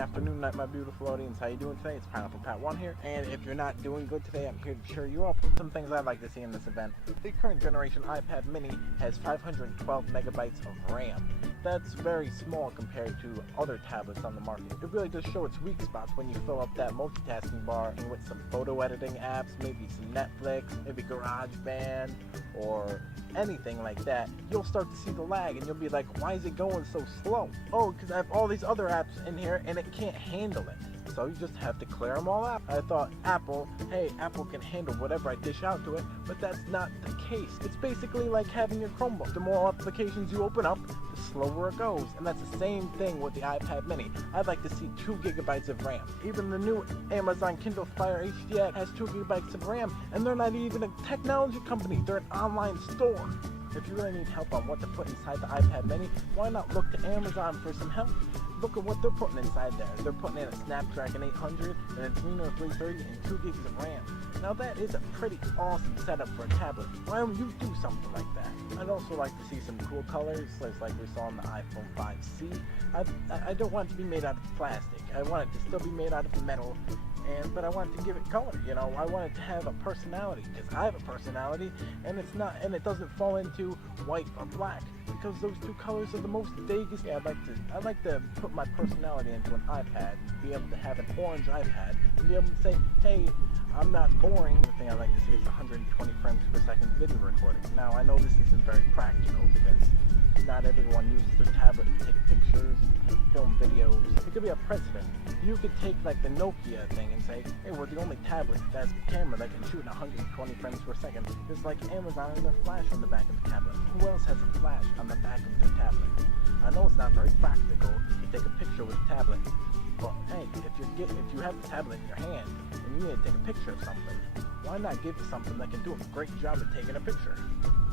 afternoon, night, my beautiful audience. How you doing today? It's Pineapple Pat 1 here, and if you're not doing good today, I'm here to cheer you up with some things I'd like to see in this event. The current generation iPad mini has 512 megabytes of RAM. That's very small compared to other tablets on the market. It really does show its weak spots when you fill up that multitasking bar with some photo editing apps, maybe some Netflix, maybe GarageBand, or anything like that. You'll start to see the lag and you'll be like, why is it going so slow? Oh, because I have all these other apps in here and it can't handle it. So you just have to clear them all out. I thought Apple can handle whatever I dish out to it, but that's not the case. It's basically like having your Chromebook. The more applications you open up, the slower it goes. And that's the same thing with the iPad mini. I'd like to see 2 gigabytes of RAM. Even the new Amazon Kindle Fire HD has 2 gigabytes of RAM, and they're not even a technology company. They're an online store. If you really need help on what to put inside the iPad mini, why not look to Amazon for some help? Look at what they're putting inside there. They're putting in a Snapdragon 800 and a Adreno 330 and 2 gigs of RAM. Now that is a pretty awesome setup for a tablet. Why don't you do something like that? I'd also like to see some cool colors, like we saw on the iPhone 5C. I don't want it to be made out of plastic. I want it to still be made out of metal. But I want to give it color, you know. I want it to have a personality, because I have a personality, and it doesn't fall into white or black, because those two colors are the most vaguest. Yeah, I'd like to put my personality into an iPad, be able to have an orange iPad, and be able to say, hey, I'm not boring. The thing I'd like to see is 120 frames per second video recording. Now, I know this isn't very practical, because not everyone uses their tablet to take pictures, film videos. It could be a precedent. You could take like the Nokia thing and say, hey, we're the only tablet that's a camera that can shoot 120 frames per second. It's like Amazon and their flash on the back of the tablet. Who else has a flash on the back of their tablet? I know it's not very practical to take a picture with a tablet, but hey, if you have the tablet in your hand and you need to take a picture of something, why not give it something that can do a great job at taking a picture?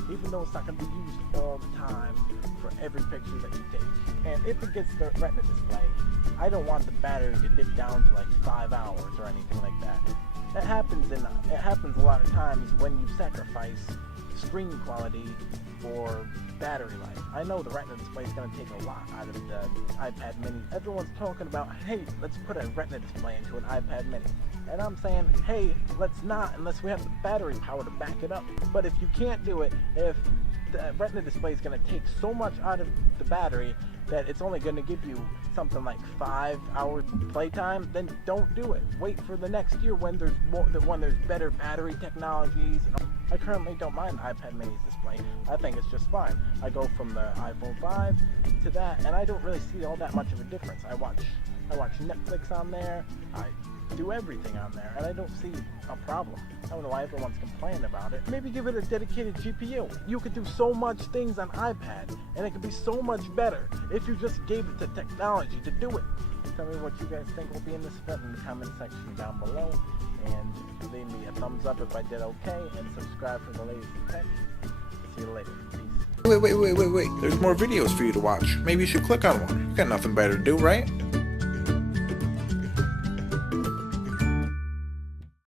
Even though it's not going to be used all the time for every picture that you take. And if it gets the Retina display, I don't want the battery to dip down to like 5 hours or anything like that. It happens a lot of times when you sacrifice screen quality for battery life. I know the Retina display is going to take a lot out of the iPad mini. Everyone's talking about, hey, let's put a Retina display into an iPad mini. And I'm saying, hey, let's not, unless we have the battery power to back it up. But if you can't do it, if the Retina display is going to take so much out of the battery that it's only going to give you something like 5 hours playtime, then don't do it. Wait for the next year when there's better battery technologies. I currently don't mind the iPad mini's display. I think it's just fine. I go from the iPhone 5 to that, and I don't really see all that much of a difference. I watch Netflix on there. I do everything on there, and I don't see a problem. I don't know why everyone's complaining about it. Maybe give it a dedicated GPU. You could do so much things on iPad, and it could be so much better if you just gave it the technology to do it. Tell me what you guys think will be in this event in the comment section down below, and leave me a thumbs up if I did okay, and subscribe for the latest tech. See you later. Peace. Wait. There's more videos for you to watch. Maybe you should click on one. You got nothing better to do, right?